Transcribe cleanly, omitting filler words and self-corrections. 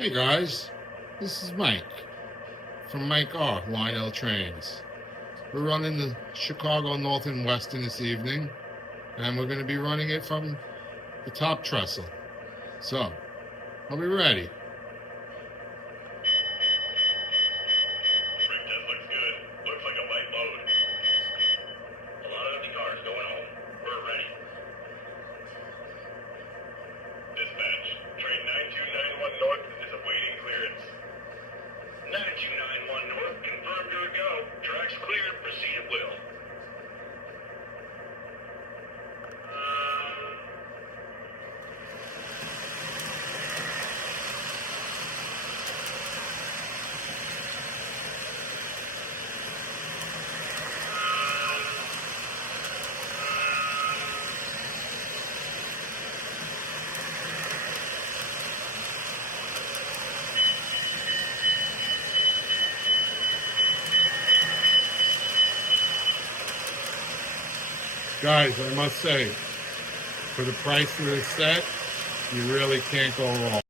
Hey guys, this is Mike from Mike R. Lionel Trains. We're running the Chicago Northern Western this evening, and we're going to be running it from the top trestle. So, are we ready? Brake test looks good. Looks like a light load. A lot of empty cars going home. We're ready. Dispatch, train 9291 North is awaiting clearance. 9291 North, confirmed good go. Tracks cleared, proceed at will. Guys, I must say, for the price that it's set, you really can't go wrong.